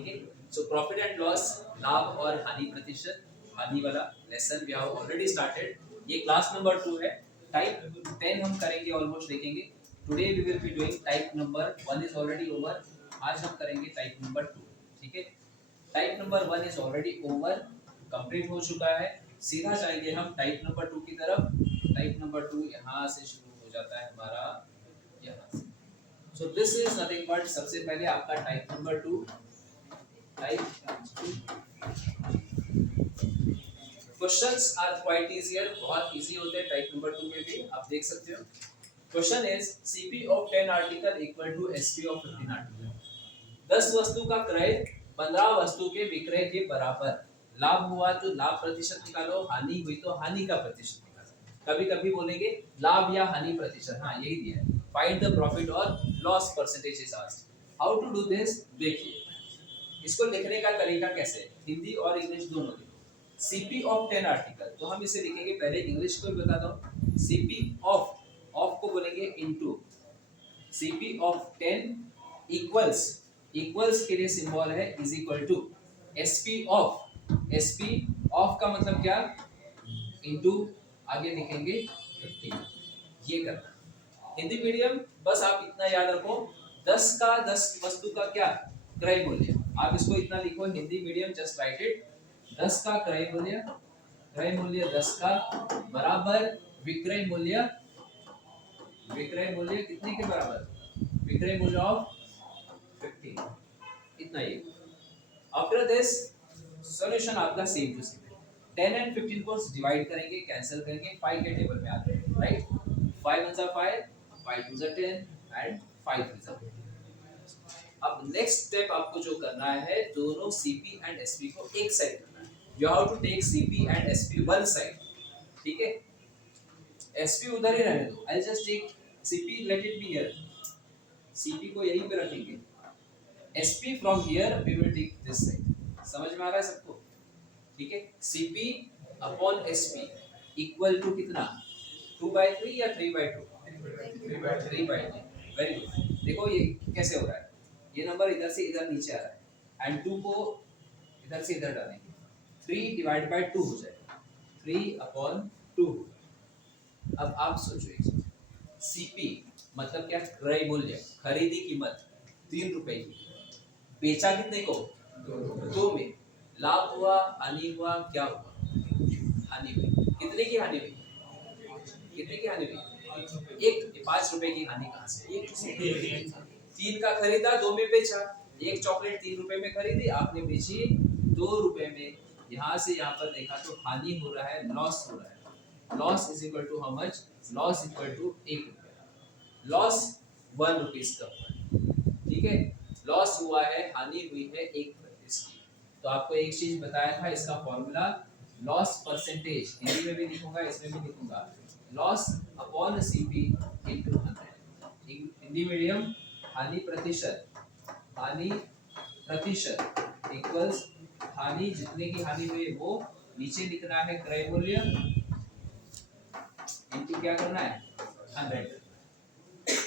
ठीक है। So profit and loss, लाभ और हानि प्रतिशत, हानि वाला lesson we have already started. ये क्लास नंबर 2 है। टाइप 10 हम करेंगे, ऑलमोस्ट देखेंगे। Today we will be doing type number 1 is already over. आज हम करेंगे टाइप नंबर 2, ठीक है। Type number 1 is already over, complete हो चुका है। सीधा जाएंगे हम टाइप नंबर 2 की तरफ। टाइप नंबर 2 यहाँ से शुरू हो जाता है हमारा, यहाँ से। So this is nothing but, सबसे पहले आपका type number 2, type 2 questions are quite easier, बहुत इजी होते हैं टाइप नंबर 2 में भी, आप देख सकते हो। Question is CP of 10 article equal to SP of 15 article. 10 वस्तु का क्रय 15 वस्तु के विक्रय के बराबर। लाभ हुआ तो लाभ प्रतिशत निकालो, हानि हुई तो हानि का प्रतिशत निकालो। कभी-कभी बोलेंगे लाभ या हानि प्रतिशत, हाँ यही दिया है। फाइंड द प्रॉफिट और loss percentage is asked. How to do this, देखिए इसको लिखने का तरीका कैसे है, हिंदी और इंग्लिश दोनों लिखो। सीपी ऑफ 10 आर्टिकल, तो हम इसे लिखेंगे, पहले इंग्लिश को भी बता दो। सीपी ऑफ, ऑफ को बोलेंगे into, CP of 10 equals, equals के लिए सिंबल है is equal to SP of, SP of का मतलब क्या, इनटू आगे लिखेंगे 15। ये करना हिंदी मीडियम, बस आप इतना याद रखो, 10 का 10 वस्तु का क्या क्रय मूल्य, आप इसको इतना लिखो। Hindi medium just right it, 10 का क्रय मूल्य, क्रय मूल्य 10 का बराबर विक्रय मूल्य, विक्रय मूल्य कितने के बराबर, विक्रय मूल्य ऑफ 15, इतना ही। आफ्टर दिस सॉल्यूशन आपका सेम टू सेम, 10 एंड 15 को डिवाइड करेंगे, कैंसिल करेंगे, 5 के टेबल में आते हैं, राइट। 5 1 5, 5 2 10 एंड 5 3 15। अब नेक्स्ट स्टेप आपको जो करना है, दोनों सीपी एंड एसपी को एक साइड करना है। You have to take CP and SP one side, ठीक है। एसपी उधर ही रहने दो, I just take CP, let it be here, CP को यहीं पे रखेंगे। SP from here we will take this side. समझ में आ रहा है सबको, ठीक है। CP upon SP equal to कितना, 2/3 या 3/2, 3/2। Very good. देखो ये कैसे हो रहा है, ये नंबर इधर से इधर नीचे आ रहा है एंड 2 को इधर से इधर डालेंगे, 3/2 हो जाएगा, 3/2। अब आप सोचो, सीपी मतलब क्या, क्रय मूल्य, खरीदी कीमत 3 रुपए की, बेचा कितने को, 2 में। लाभ हुआ, हानि हुआ, क्या हुआ, हानि हुई। कितने की हानि हुई, कितने की हानि हुई, एक 5 रुपए की हानि कहाँ से, 3 का खरीदा, 2 में बेचा। एक चॉकलेट 3 रुपए में खरीदी, आपने बेची 2 रुपए में। यहाँ से यहाँ पर देखा तो हानि हो रहा है, लॉस हो रहा है। Loss is equal to how much, loss equal to 1 रुपया, लॉस 1 रुपीस का हुआ, ठीक है। लॉस हुआ है, हानि हुई है 1 रुपीस की। तो आपको एक चीज बताया था, इसका फॉर्मूला लॉस परसेंटेज, हिंदी में भी लिखूंगा, इसमें भी लिखूंगा, loss upon CP into 100। Hindi medium, हानि प्रतिशत, हानि प्रतिशत इक्वल्स हानि, जितने की हानि हुई वो नीचे लिखना है क्रय मूल्य, इनटू क्या करना है 100।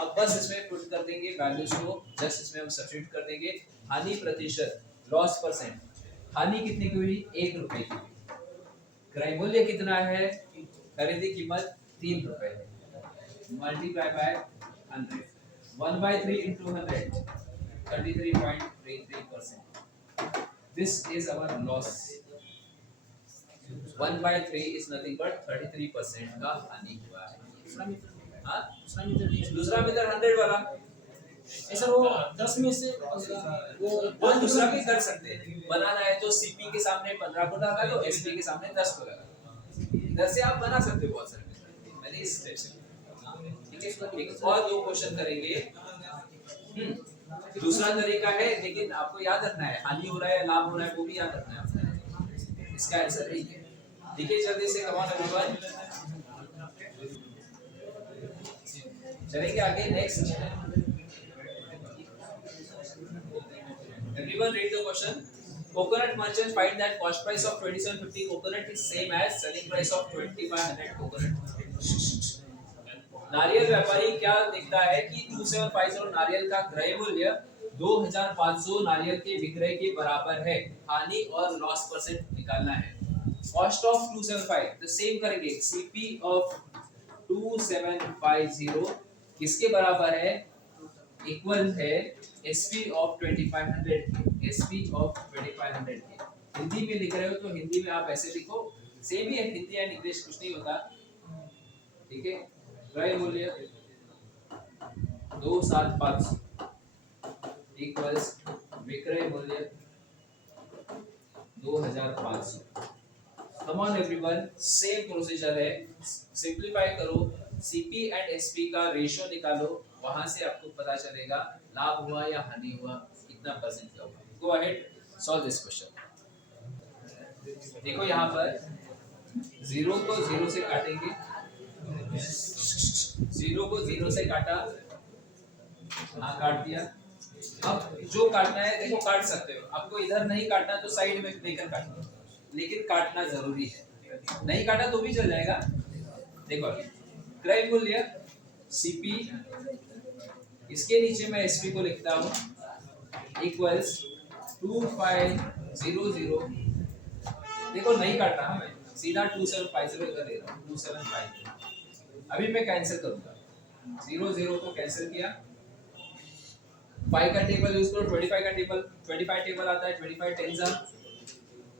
अब बस इसमें पुट कर देंगे वैल्यूज को, जस्ट इसमें हम सब्स्टिट्यूट कर देंगे। हानि प्रतिशत, लॉस परसेंट, हानि कितने की हुई, 1 रुपए की हुई। क्रय मूल्य कितना है, खरीदी कीमत 3 रुपए है, multiply by 100, 1/3 into 100, 33.33%. This is our loss. 1/3 is nothing but 33% का हानि हुआ है। हाँ, दूसरा मीटर 100 वाला, ऐसा वो 10 में से 15 वो दूसरा भी कर सकते हैं। बनाना है तो सीपी के सामने 15 को लगा लो, एसपी के सामने 10 को लगा लो। इधर से आप बना सकते हो बहुत सारे मीटर, मैंने इस स्टेप से, ठीक है। एक और 2 क्वेश्चन करेंगे। दूसरा तरीका है, लेकिन आपको याद रखना है, हानि हो रहा है या लाभ हो रहा है वो भी याद रखना है। इसका आंसर यही है, ठीक है। जल्दी से कम ऑन एवरीवन, चलेंगे आगे। Next, everyone read the question. Coconut merchant find that cost price of 2750 coconut is same as selling price of 2500 coconut. नारियल व्यापारी क्या देखता है कि 2750 नारियल का क्रय मूल्य 2500 नारियल के विक्रय के बराबर है। हानि और लॉस परसेंट निकालना है। कॉस्ट ऑफ 275 तो सेम करेंगे। सीपी ऑफ 2750 किसके बराबर है? इक्वल है एसपी ऑफ 2500 के। एसपी ऑफ 2500 के हिंदी में लिख रहे हो तो हिंदी में आप ऐसे लिखो, सेम ही है, हिंदी एंड इंग्लिश कुछ नहीं होता, ठीक है। क्रय मूल्य 27500 इक्वल्स विक्रय मूल्य 2500। Come on everyone, same procedure है। सिंपलीफाई करो, सीपी एंड एसपी का रेशियो निकालो, वहां से आपको पता चलेगा लाभ हुआ या हानि हुआ, कितना परसेंट का हुआ। Go ahead, solve this question. देखो यहाँ पर 0 को 0 से काटेंगे, 0 को 0 से काटा, हाँ काट दिया। अब जो काटना है देखो काट सकते हो, आपको इधर नहीं काटना तो साइड में लेकर काटना, लेकिन काटना जरूरी है। नहीं काटा तो भी चल जाएगा। देखो क्रय मूल्य सीपी, इसके नीचे मैं एसपी को लिखता हूँ इक्वल्स 2500। देखो नहीं काट रहा मैं, सीधा 2750 कर दे रहा हूँ। 2750 अभी मैं कैंसिल करूंगा, 0 को कैंसिल किया। 5 का टेबल यूज करो, 25 का टेबल, 25 टेबल आता है। 25 10 जा,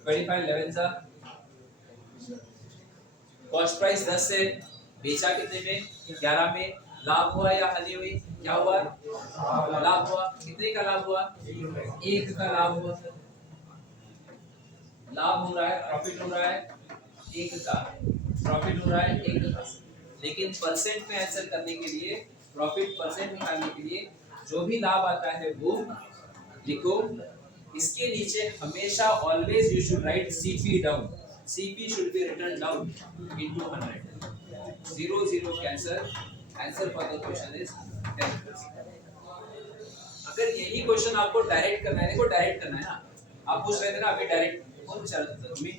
25 11 जा। कॉस्ट प्राइस 10 से बेचा कितने में? 11 में। लाभ हुआ या हानि हुई? क्या हुआ? लाभ हुआ। कितने का लाभ हुआ? 1 का लाभ हुआ। लाभ हो रहा है, प्रॉफिट हो रहा है 1 का, प्रॉफिट हो रहा है 1 का। लेकिन परसेंट में आंसर करने के लिए, प्रॉफिट परसेंट निकालने के लिए जो भी लाभ आता है वो लिखो। इसके नीचे हमेशा always you should write CP down. CP should be written down into 100। 0 cancel. Answer for the question is 10%। अगर यही क्वेश्चन आपको डायरेक्ट करना है, देखो डायरेक्ट करना है ना, आप पूछ रहे थे ना अभी डायरेक्ट कोण विचारत होतं तुम्ही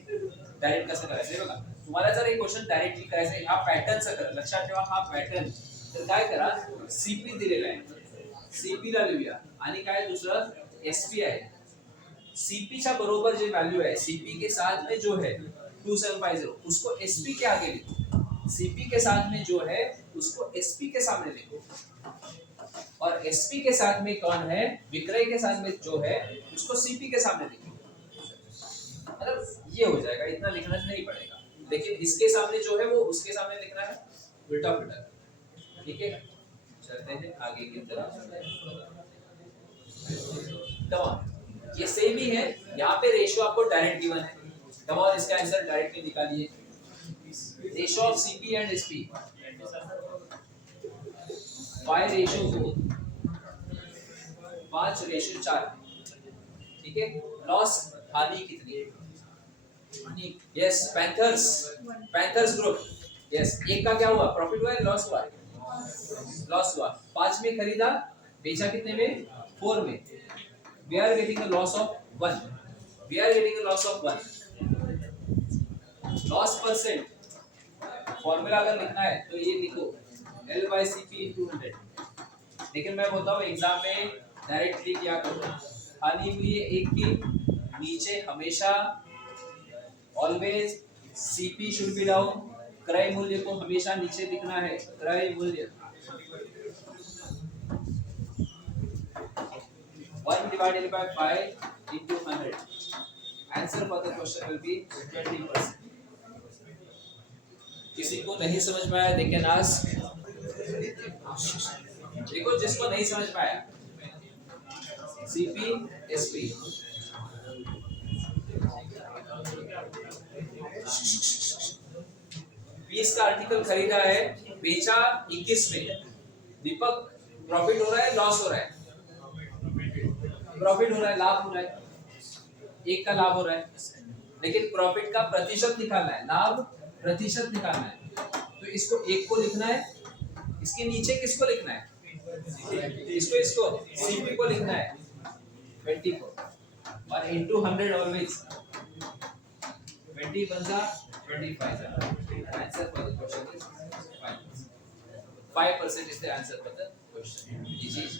डायरेक्ट कसं करायचं हे बघा। तुम्हाला जर एक क्वेश्चन डायरेक्टली करायचं आहे, हा पॅटर्नचा करा, लक्षात ठेवा हा पॅटर्न। तर काय करा, सीपी दिलेला आहे, सीपी ला लिहूया आणि काय दुसरं एसपी आहे। सीपी च्या बरोबर जे वैल्यू है, सीपी के साथ में जो है 2750 उसको एसपी के आगे लिखो। सीपी के साथ में जो है उसको एसपी के सामने लिखो, और एसपी के साथ में कौन है? विक्रय के साथ में जो है उसको सीपी के सामने लिखो। मतलब ये हो जाएगा, इतना लिखना नहीं पड़ेगा। लेकिन इसके सामने जो है वो उसके सामने लिखना है, उल्टा उल्टा, ठीक है। चलते हैं आगे की तरफ। ये सेम ही है, यहाँ पे रेशियो आपको डायरेक्ट गिवन है। कम ऑन, इसका आंसर डायरेक्टली निकालिए। Ratio of CP and SP 5:4, ठीक है। लॉस हानि कितनी है? Yes, panthers group, yes. 1 का क्या हुआ? प्रॉफिट हुआ है, लॉस हुआ है? लॉस हुआ। 5 में खरीदा, बेचा कितने में? 4 में। We are getting a loss of 1. We are getting a loss of 1. Loss percent formula अगर लिखना है तो ये लिखो L/CP × 100। लेकिन मैं बोलता हूँ एग्जाम में डायरेक्टली क्या करो, हानि हुई है 1 की, नीचे हमेशा always CP should be down. क्रय मूल्य को हमेशा नीचे लिखना है, क्रय मूल्य 1 divided by 5 into 100. Answer for the question will be 20%. किसी को नहीं समझ में आया, they can ask. देखो जिसको नहीं समझ में आया, CP, SP. 20 का आर्टिकल खरीदा है, बेचा 21 में। दीपक प्रॉफिट हो रहा है, लॉस हो रहा है? प्रॉफिट हो रहा है, लाभ हो रहा है, 1 का लाभ हो रहा है। लेकिन प्रॉफिट का प्रतिशत निकालना है, लाभ प्रतिशत निकालना है, तो इसको 1 को लिखना है। इसके नीचे किसको लिखना है? इसको सीपी को लिखना है 20 को, और इनटू 100 ऑलवेज। 20 बनता 25। Answer for the question is 5%. 5% is the answer for the question. This is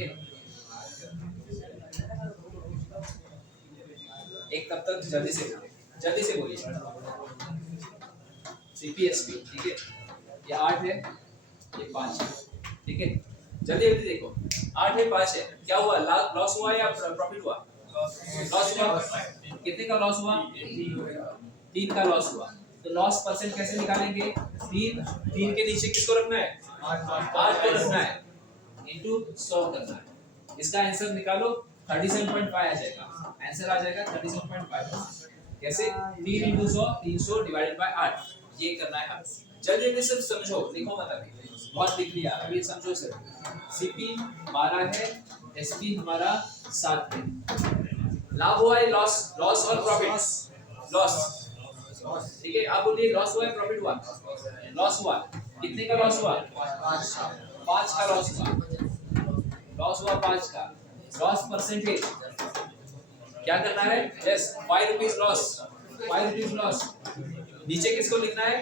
है। एक तब तक जल्दी से बोलिए सीपीएसपी, ठीक है। ये 8 है, ये 5 है, ठीक है। जल्दी जल्दी देखो, 8 है 5 है, क्या हुआ? लॉस हुआ या प्रॉफिट हुआ? लॉस हुआ। कितने का लॉस हुआ? 3 का लॉस हुआ। तो लॉस परसेंट कैसे निकालेंगे? 3 के नीचे किसको रखना है? 8 को रखना है, इनटू 100 करना है। इसका आंसर निकालो, 37.5 आ जाएगा। आंसर आ जाएगा 37.5। कैसे? 3 × 100, 300 डिवाइडेड बाय 8, ये करना है हम। जल्दी जल्दी सिर्फ समझो, लिखो मत अभी, बहुत लिख लिया, अभी समझो सिर्फ। सीपी 12 है, एसपी हमारा 7 है। लाभ हुआ है, लॉस और प्रॉफिट? लॉस, ठीक है। आप बोलिए लॉस हुआ है प्रॉफिट हुआ? लॉस हुआ। कितने का लॉस हुआ? 5 का लॉस हुआ। लॉस हुआ 5 का। लॉस परसेंटेज क्या करना है? Yes, 5 rupees loss, 5 rupees loss. नीचे किसको लिखना है?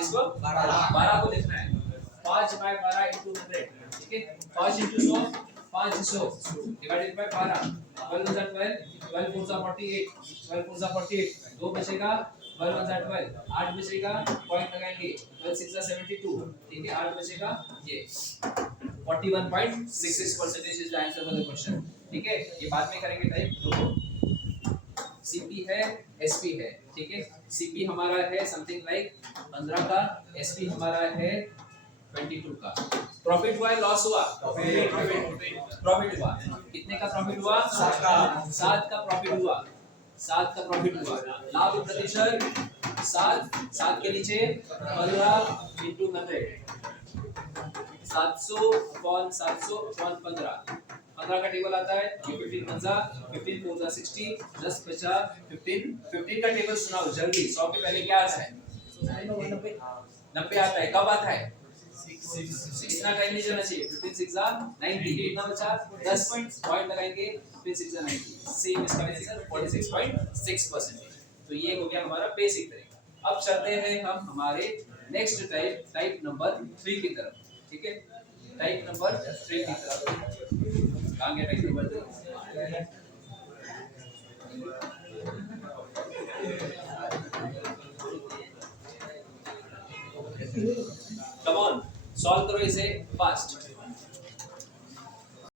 इसको 12 को लिखना है। 5/12 × 100, ठीक है। 5 × 100, 500 डिवाइडेड बाय 12, 12 12, 12 4 48, 12 4 48, 2 बचेगा, 12 12, 8 बचेगा, पॉइंट लगाएंगे, 12 6 72, ठीक है। 8 बचेगा, ये 41.66% is the answer for the question, ठीक है। ये बाद में करेंगे टाइप। रुको, सीपी है, एसपी है, ठीक है। सीपी हमारा है समथिंग लाइक 15 का, एसपी हमारा है 22 का। प्रॉफिट हुआ है लॉस हुआ? प्रॉफिट हुआ। कितने का प्रॉफिट हुआ? 7 का प्रॉफिट हुआ। 7 का प्रॉफिट हुआ। लाभ प्रतिशत 7 के नीचे 15 × 100, 700/700/15। 15 का टेबल आता है, ये 15 पंजा, 15 4 60, 10 बचा 15 का टेबल सुनाओ जल्दी। 100 के पहले क्या आता है? 90 आता है। कब आता है? 6 इतना टाइम नहीं जाना चाहिए। 15 6 90, कितना बचा? 10 पॉइंट लगाएंगे, 15 6 90, सेम इसका आंसर 46.6%। तो ये हो गया हमारा बेसिक तरीका। अब चलते हैं हम हमारे नेक्स्ट टाइप नंबर 3 की तरफ, ठीक है। टाइप नंबर 3 की तरफ कहाँ गया type number 3? Come on, solve करो इसे फास्ट।